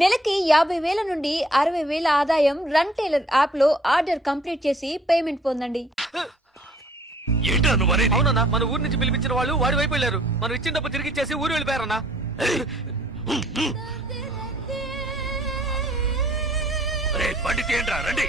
నెలకి 50,000 నుండి 60,000 ఆదాయం రన్ టైలర్ యాప్ లో ఆర్డర్ కంప్లీట్ చేసి పేమెంట్ పొందండి. అవునన్నా, మన ఊరు నుంచి పిలిపించిన వాళ్ళు వాడి వైపు వెళ్ళారు. మనం ఇచ్చిన డబ్బు తిరిగి ఇచ్చేసి ఊరు వెళ్ళిపోయారన్నా. బండి తీయండి, రండి.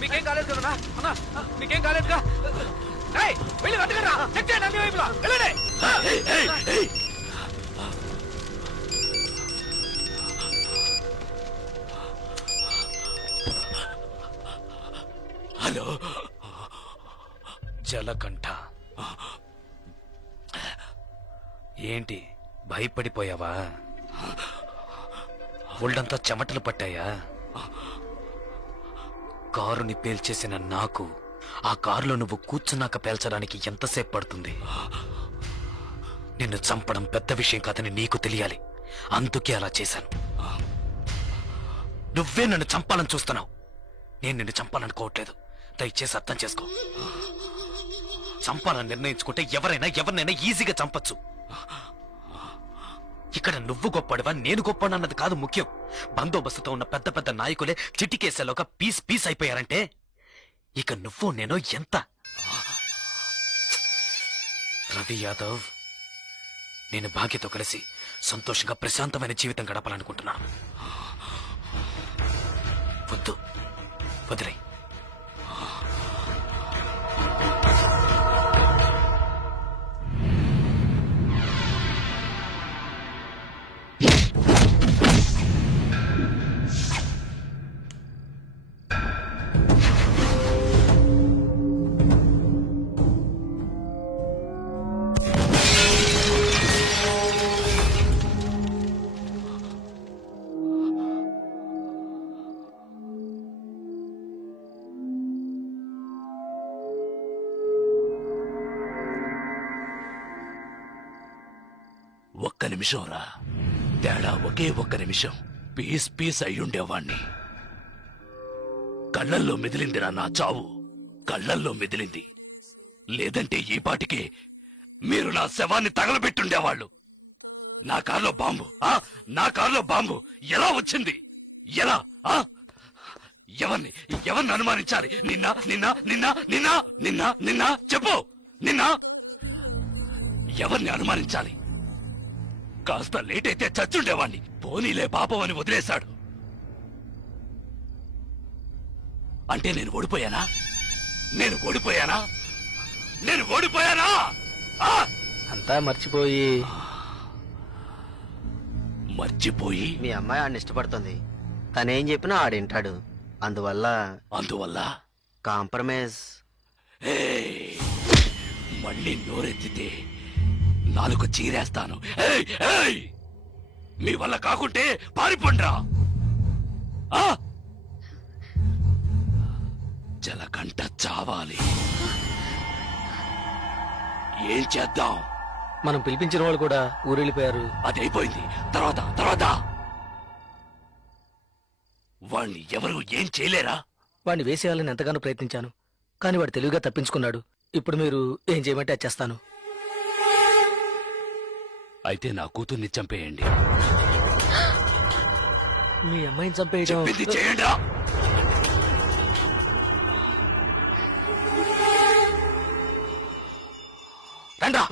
మీకేం కాలేదు కదన్నా? అన్నా మీకేం కాలేదుగా? వెళ్ళి వెతకరా, చెక్ చేయండి అన్ని వైపులా. వెళ్ళండి. హలో జలకంఠ, ఏంటి భయపడిపోయావా? ఒళ్ళంతా చెమటలు పట్టాయా? కారుని పేల్చేసిన నాకు ఆ కారులో నువ్వు కూర్చున్నాక పేల్చడానికి ఎంతసేపు పడుతుంది? నిన్ను చంపడం పెద్ద విషయం కాదని నీకు తెలియాలి, అందుకే అలా చేశాను. నువ్వే నన్ను చంపాలని చూస్తున్నావు, నేను నిన్ను చంపాలనుకోవట్లేదు. దయచేసి అర్థం చేసుకో. చంపాలని నిర్ణయించుకుంటే ఎవరినైనా ఈజీగా చంపచ్చు. ఇక్కడ నువ్వు గొప్పడివా నేను గొప్పనన్నది కాదు ముఖ్యం. బందోబస్తుతో ఉన్న పెద్ద పెద్ద నాయకులే చిటికేసేలోగా పీస్ అయిపోయారంటే ఇక నువ్వు నేను ఎంత? రవి యాదవ్, నేను భాగ్యతో కలిసి సంతోషంగా ప్రశాంతమైన జీవితం గడపాలనుకుంటున్నాను. వద్దు, వదిలే. ఒక్క నిమిషం రా, తేడా ఒకే ఒక్క నిమిషం. పీస్ అయ్యుండేవాణ్ణి. కళ్ళల్లో మెదిలిందిరా నా చావు, కళ్ళల్లో మెదిలింది. లేదంటే ఈ పాటికే మీరు నా శవాన్ని తగలబెట్టుండేవాళ్ళు. నా కారులో బాంబు ఎలా వచ్చింది? ఎలా? ఎవరిని అనుమానించాలి? నిన్న చెప్పు. ఎవరిని అనుమానించాలి? కాస్త లేట్ అయితే చచ్చుండేవాణ్ణి. పోనీలే పాపం అని వదిలేశాడు. అంటే నేను ఓడిపోయానా? అంతా మర్చిపోయి మీ అమ్మాయి ఆడిని ఇష్టపడుతుంది. తనేం చెప్పినా ఆడింటాడు. అందువల్ల కాంప్రమైజ్. మళ్ళీ నోరెత్తితే నాలుగు చీరేస్తాను. మీ వల్ల కాకుంటే పారిపోండ్రా. జలకంఠ చావాలి. ఏం చేద్దాం? మనం పిలిపించిన వాళ్ళు కూడా ఊరెళ్ళిపోయారు. అదైపోయింది. తర్వాత వాణ్ణి ఎవరు ఏం చేయలేరా? వాడిని వేసేయాలని ఎంతగానో ప్రయత్నించాను, కానీ వాడు తెలివిగా తప్పించుకున్నాడు. ఇప్పుడు మీరు ఏం చేయమంటే అది చేస్తాను. అయితే నా కూతుర్ని చంపేయండి. మీ అమ్మాయిని చంపేయడం చేయండి. రండా.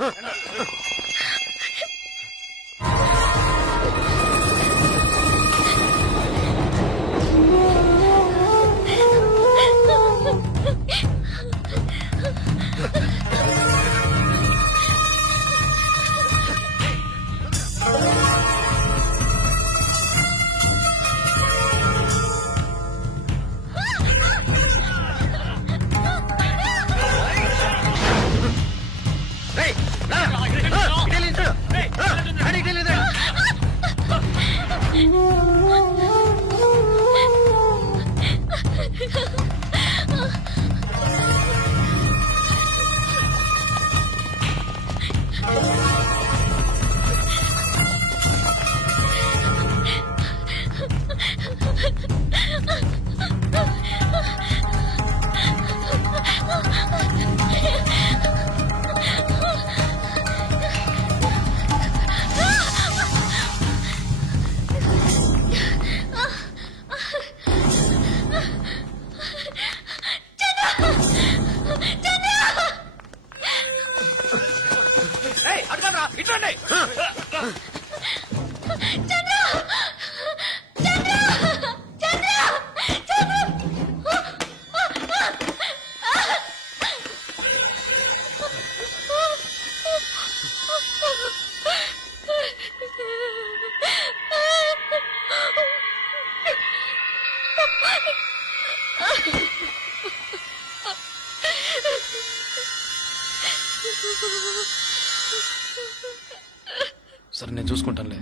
సరే నేను చూసుకుంటానులే.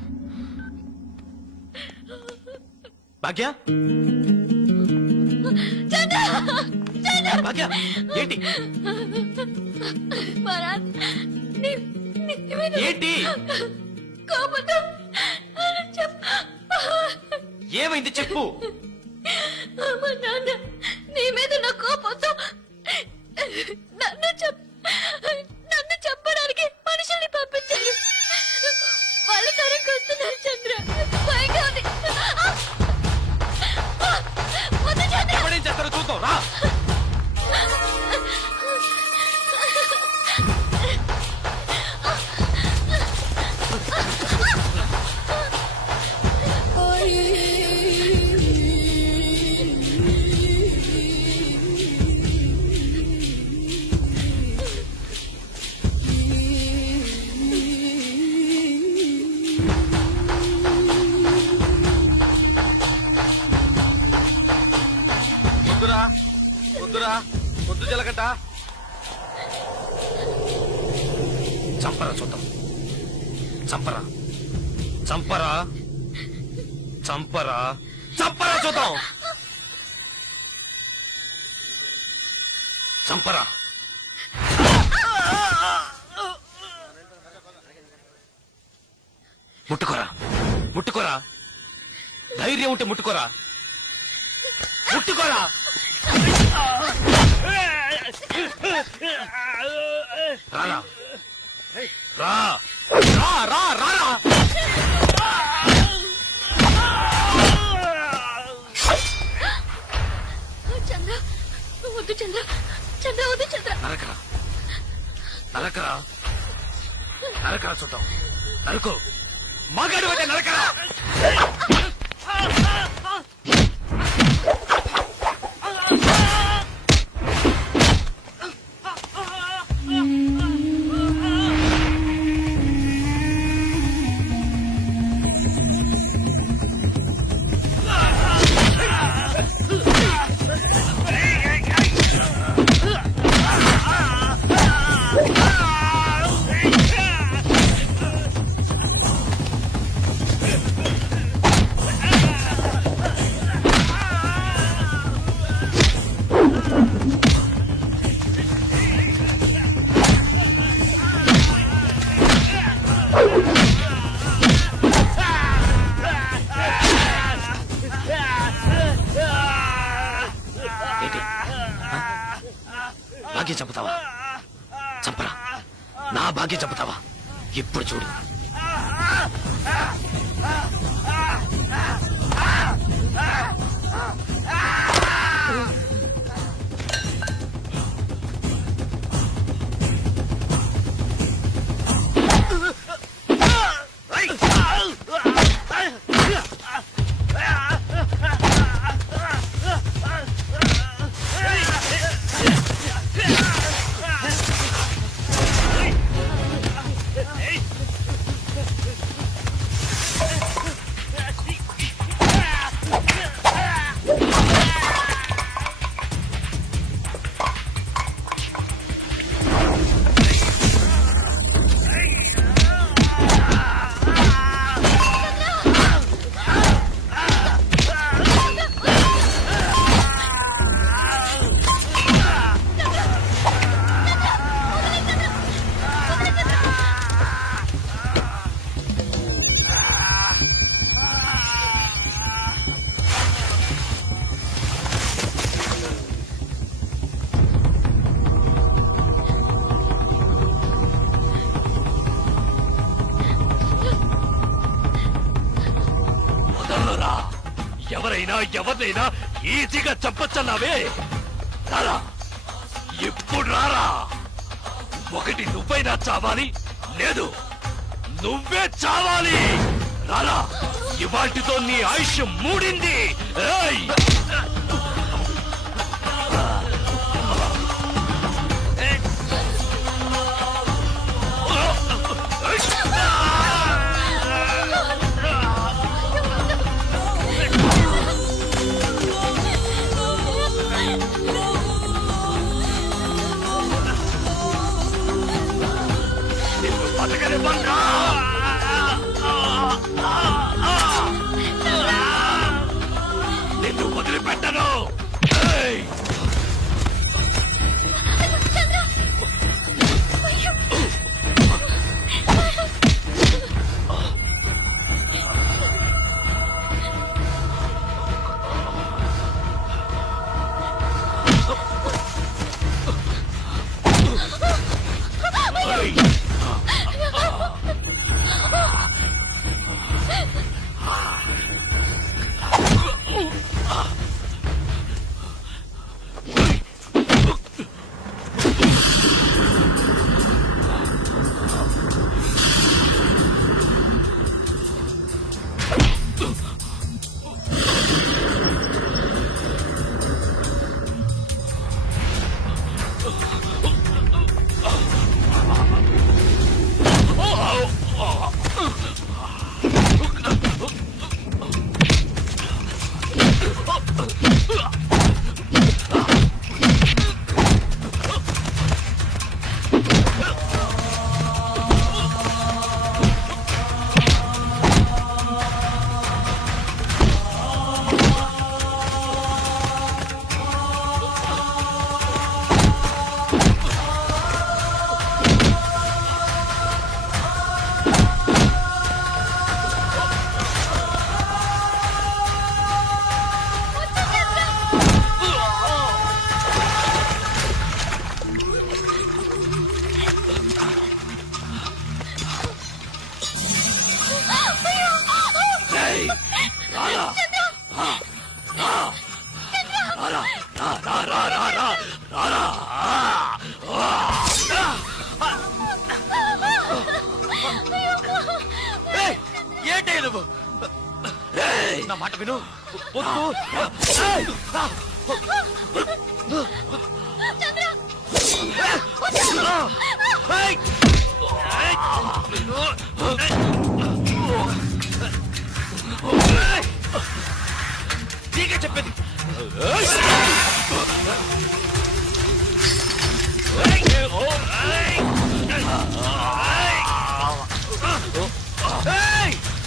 భాగ్య భాగ్య ఏంటి ఏంటి ఏమైంది చెప్పు. నీ మీద నా కోపంతో నన్ను చెప్పడానికి మనుషుల్ని పంపించారు. వాళ్ళు తనకు వస్తున్నారు చంద్ర. భయంగా ఉంది. ఎవడేం చేస్తారో చూద్దాం రా. పొద్దు జలగంట చంపరా చూద్దాం. చంపరా చంపరా చంపరా చంపరా చూద్దాం. చంపరా. ముట్టుకోరా ముట్టుకోరా. ధైర్యం ఉంటే ముట్టుకోరా. ముట్టుకోరా. రారా రా రా రా రా. చంద్ర వద్దు చంద్ర. చంద్ర వద్దు చంద్ర. నరకరా నరకరా నరకరా చూద్దాం. నరుకు. మగాడు అంటే నరకరా. భాగ్యం చంపుతావా? చంపరా. నా భాగ్యం చంపుతావా? ఇప్పుడు చూడు. ఎవరినైనా ఈజీగా చంపచ్చన్నావే. రారా ఇప్పుడు రారా. ఒకటి నువ్వైనా చావాలి, లేదు నువ్వే చావాలి. రారా. ఇవాటితో నీ ఆయుష్ మూడింది. బతకని బండ్రా. ఏంటే నువ్వు నా మాట విను వద్దు నీకే చెప్పేది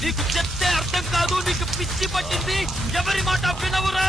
నీకు చెప్తే అర్థం కాదు నీకు పిచ్చి పట్టింది ఎవరి మాట వినవురా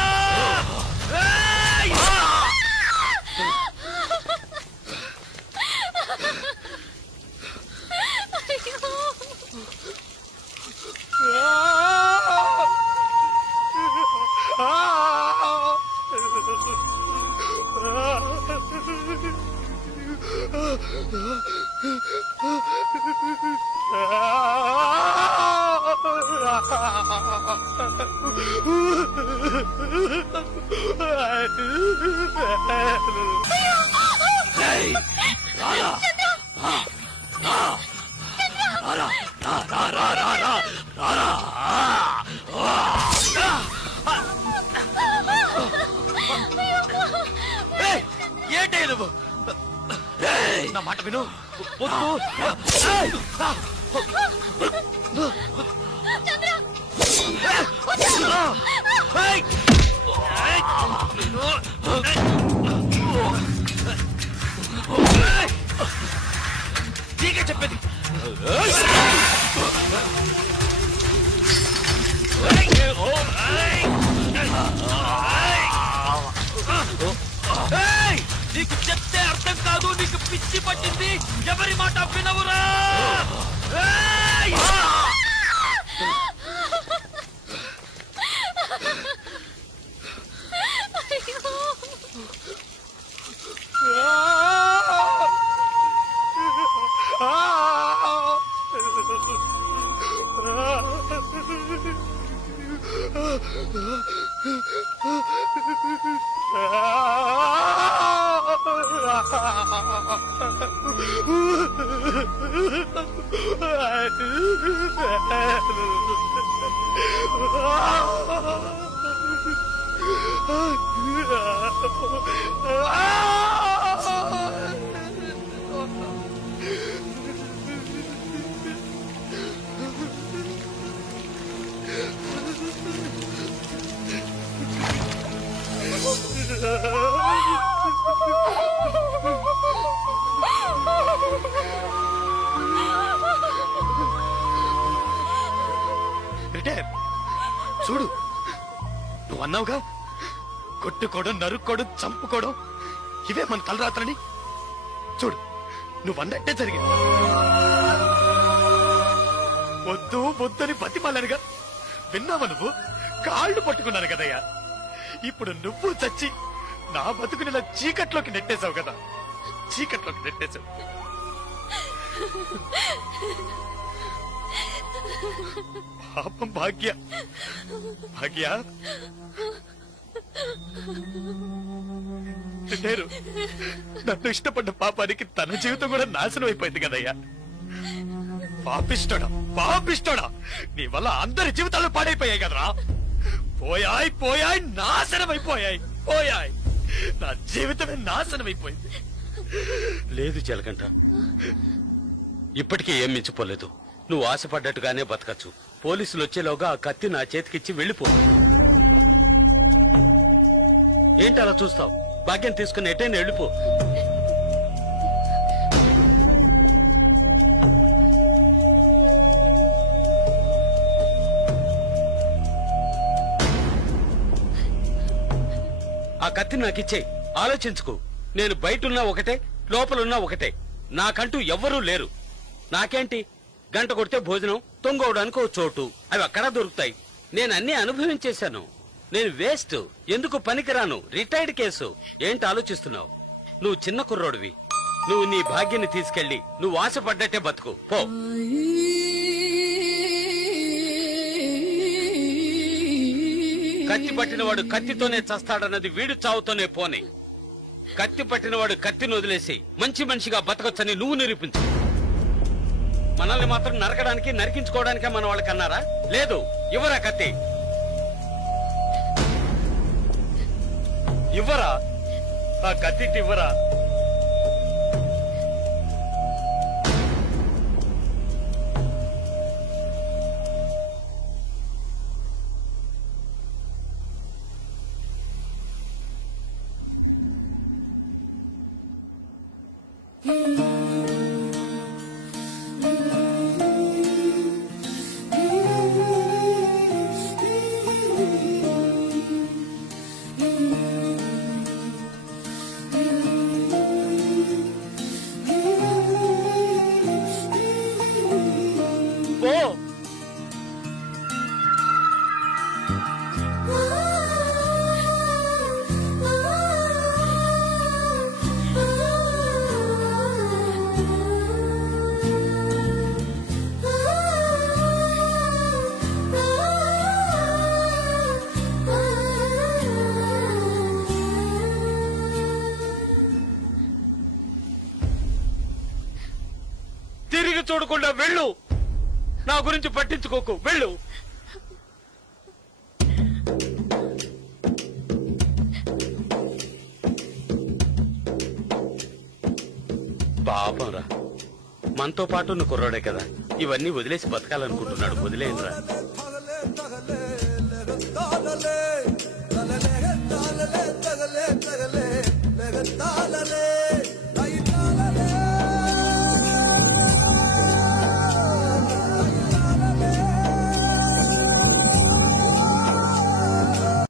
ఏంటే నువ్వు నా మాట విను వద్దు నీకే చెప్పేది నీకు చెప్తే అర్థం కాదు నీకు పిచ్చి పట్టింది ఎవరి మాట వినవురా చూడు నువ్వు అన్నావుగా కొట్టుకోవడం నరుక్కోవడం చంపుకోవడం ఇవే మన తలరాత్రని చూడు నువ్వు అన్నట్టే జరిగింది వద్దు వద్దని బతిమాలనుగా విన్నావా నువ్వు కాళ్ళు పట్టుకున్నాను కదయ్యా ఇప్పుడు నువ్వు చచ్చి నా బతుకునిలా చీకట్లోకి నెట్టేశావు కదా చీకట్లోకి నెట్టేశావు పాపం భాగ్య భాగ్య నేను నన్ను ఇష్టపడ్డ పాపానికి తన జీవితం కూడా నాశనం అయిపోయింది కదయ్యా పాపిష్టోడా పాపిష్టోడా నీ వల్ల అందరి జీవితాలు పాడైపోయాయి కదరా పోయాయి పోయాయి నాశనం అయిపోయాయి పోయాయి నా జీవితమే నాశనం అయిపోయింది లేదు చిలకంట ఇప్పటికీ ఏం మించిపోలేదు నువ్వు ఆశపడ్డట్టుగానే బతకచ్చు పోలీసులు వచ్చేలోగా ఆ కత్తి నా చేతికిచ్చి వెళ్ళిపో ఏంటి అలా చూస్తావు భాగ్యం తీసుకుని ఎటైనా వెళ్ళిపో ఆ కత్తి నాకిచ్చేయి ఆలోచించుకో నేను బయటున్నా ఒకటే లోపలున్నా ఒకటే నాకంటూ ఎవ్వరూ లేరు నాకేంటి గంట కొడితే భోజనం తొంగవడానికి ఓ చోటు అవి అక్కడ దొరుకుతాయి నేను అన్ని అనుభవించేశాను నేను వేస్ట్ ఎందుకు పనికిరాను రిటైర్డ్ కేసు ఏంటి ఆలోచిస్తున్నావు నువ్వు చిన్న కుర్రోడివి నువ్వు నీ భాగ్యాన్ని తీసుకెళ్లి నువ్వు ఆశపడ్డట్టే బతుకు పో కత్తి పట్టినవాడు కత్తితోనే చస్తాడన్నది వీడు చావుతోనే పోనీ. కత్తి పట్టినవాడు కత్తిని వదిలేసి మంచి మనిషిగా బతకొచ్చని నువ్వు నిరూపించు. మనల్ని మాత్రం నరకడానికి నరికించుకోవడానికే మన వాళ్ళకి అన్నారా? లేదు, ఇవ్వరా కత్తి, ఇవ్వరా ఆ కత్తి ఇవ్వరా. తిరిగి చూడకుండా వెళ్ళు. నా గురించి పట్టించుకోకు, వెళ్ళు. పాపంరా, మనతో పాటు ఉన్న కుర్రాడే కదా, ఇవన్నీ వదిలేసి బతకాలనుకుంటున్నాడు. వదిలేయండిరా.